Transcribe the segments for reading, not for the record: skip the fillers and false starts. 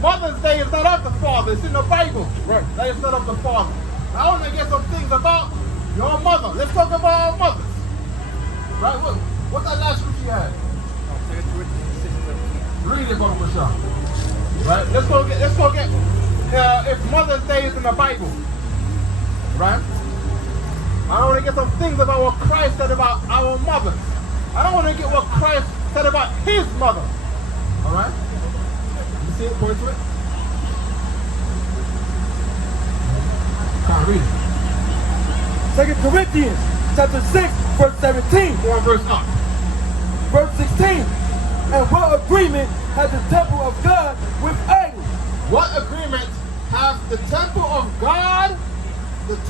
Mother's Day is not of the Father. It's in the Bible. Right. That is not of the Father. I want to get some things about your mother. Let's talk about our mothers. Right? What's that last scripture you had? 2 Corinthians 6:13. Read it, Brother Michelle. Right? Let's go get if Mother's Day is in the Bible. Right? I want to get some things about what Christ said about our mothers. I don't want to get what Christ said about his mother. Alright? You see it? Point to it. Can't read it. 2 Corinthians chapter 6, verse 17. One verse up. Verse 16. And what agreement has the temple of God with idols? What agreement has the temple of God with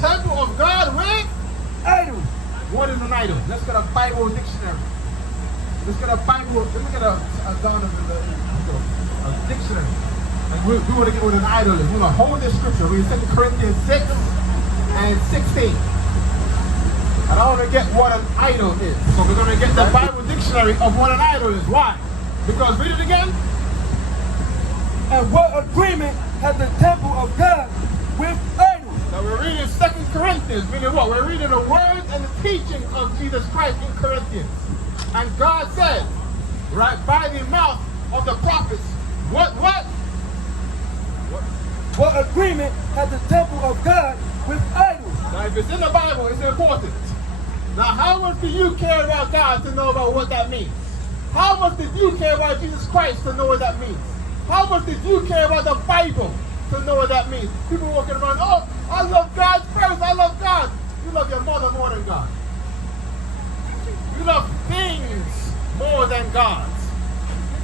Idols. what is an idol? Let's get a Bible dictionary. Let's get a Bible, let me get a dictionary. And we want to get what an idol is. We're going to hold this scripture. We're in 2 Corinthians 6 and 16. And I want to get what an idol is. So we're going to get the Bible dictionary of what an idol is. Why? Because, read it again. And what agreement has the temple of God with idols? Now we're reading 2 Corinthians, meaning what? We're reading the words and the teaching of Jesus Christ in Corinthians. And God said, right, by the mouth of the prophets, what? What agreement has the temple of God with idols? Now if it's in the Bible, it's important. Now how much do you care about God to know about what that means? How much did you care about Jesus Christ to know what that means? How much did you care about the Bible to know what that means? People walking around, oh, I love God first, I love God. You love your mother more than God. You love things more than God.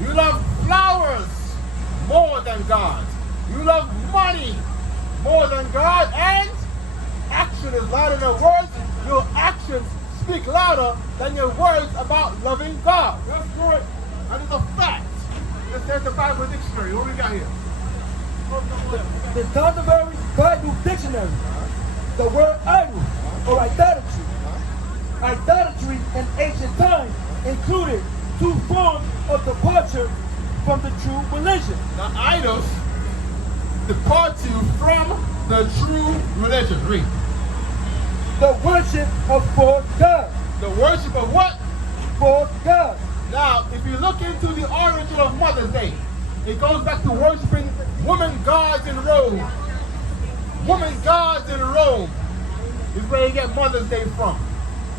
You love flowers more than God. You love money more than God. And action is louder than words. Your actions speak louder than your words about loving God. That's good. And it's a fact. There's the Bible dictionary. What we got here? The Canterbury Bible Dictionary. The word idol or idolatry. Idolatry in ancient times included two forms of departure from the true religion. Now, idols depart you from the true religion. Read. The worship of false gods. The worship of what? False gods. Now, if you look into the origin of Mother's Day, it goes back to worshiping woman gods in Rome. Woman gods in Rome is where you get Mother's Day from.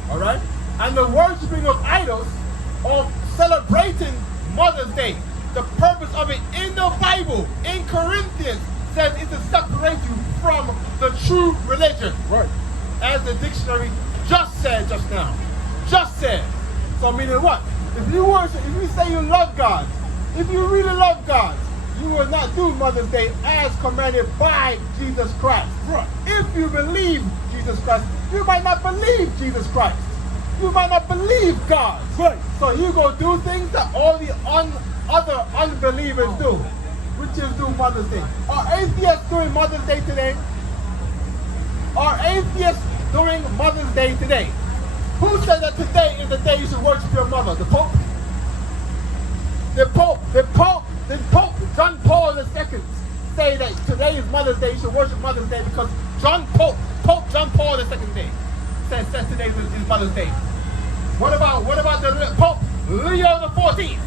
Alright? And the worshiping of idols, or celebrating Mother's Day, the purpose of it in the Bible, in Corinthians, says it's to separate you from the true religion. Right. As the dictionary just said just now. Just said. So meaning what? If you worship, if you say you love God, if you really love God, you will not do Mother's Day as commanded by Jesus Christ. Right. If you believe Jesus Christ, you might not believe Jesus Christ. You might not believe God. Right. So you go do things that all the other unbelievers do, which is do Mother's Day. Are atheists doing Mother's Day today? Are atheists doing Mother's Day today? Who said that today is the day you should worship your mother? The Pope? The Pope John Paul II say that today is Mother's Day, you should worship Mother's Day because Pope John Paul II says today is Mother's Day. What about the Pope Leo the 14th?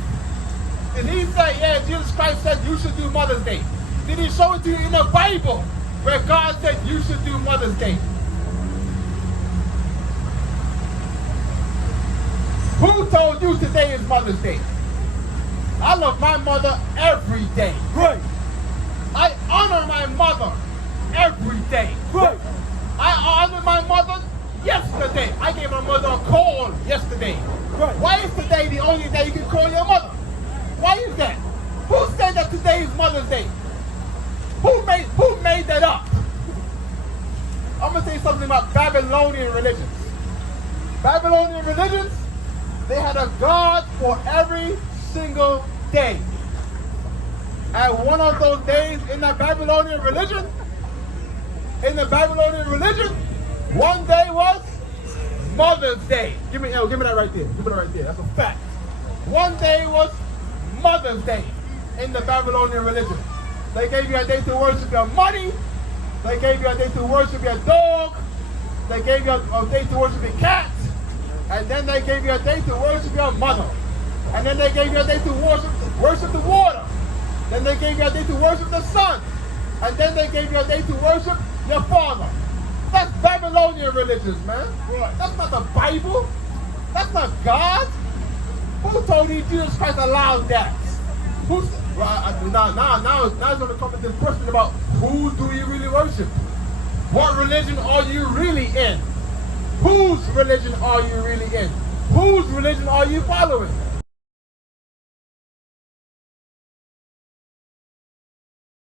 Did he say, yeah, Jesus Christ said you should do Mother's Day? Did he show it to you in the Bible where God said you should do Mother's Day? Who told you today is Mother's Day? I love my mother every day. Right. I honor my mother every day. Right. I honored my mother yesterday. I gave my mother a call yesterday. Right. Why is today the only day you can call your mother? Why is that? Who said that today is Mother's Day? Who made that up? I'm going to say something about Babylonian religions. Babylonian religions, they had a god for every single day. And one of those days in the Babylonian religion, one day was Mother's Day. Give me that right there. Give me that right there. That's a fact. One day was Mother's Day in the Babylonian religion. They gave you a day to worship your money. They gave you a day to worship your dog. They gave you a day to worship your cat. And then they gave you a day to worship your mother. And then they gave you a day to worship the water. Then they gave you a day to worship the sun. And then they gave you a day to worship your father. That's Babylonian religions, man. That's not the Bible. That's not God. Who told you Jesus Christ allowed that? Now it's going to come to this question about who do you really worship? What religion are you really in? Whose religion are you really in? Whose religion are you following?